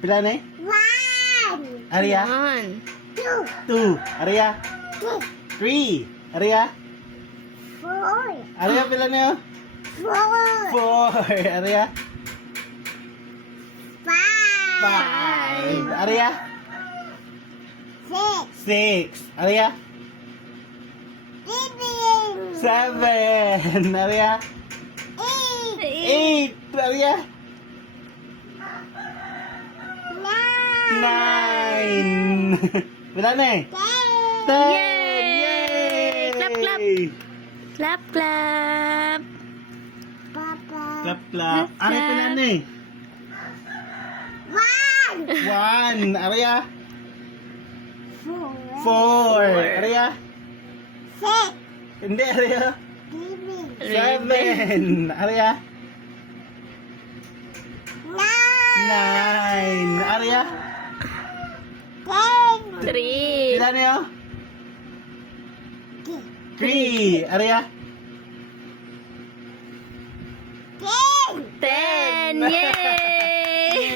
Pila na eh? One. Aria? 2. Two. Aria? 3. Aria? Four. Aria, pila na yun? Four. 4. Aria? Five. 5. Aria? Six. 6. Aria? Seven. 7. Aria? Eight. 8. Aria? Nine. 9. Pila na eh? 10. Yay! Clap, clap. Clap, clap. Papa. Clap, clap. Ari, Clap. pila na eh? One. 1. Aria? Four. 4. Aria? Six. Hindi, Aria? Seven. 7. Aria? Nine. 9. Aria? 10. 3. Pila na yun? 3. Aria? 10. 10. Yay!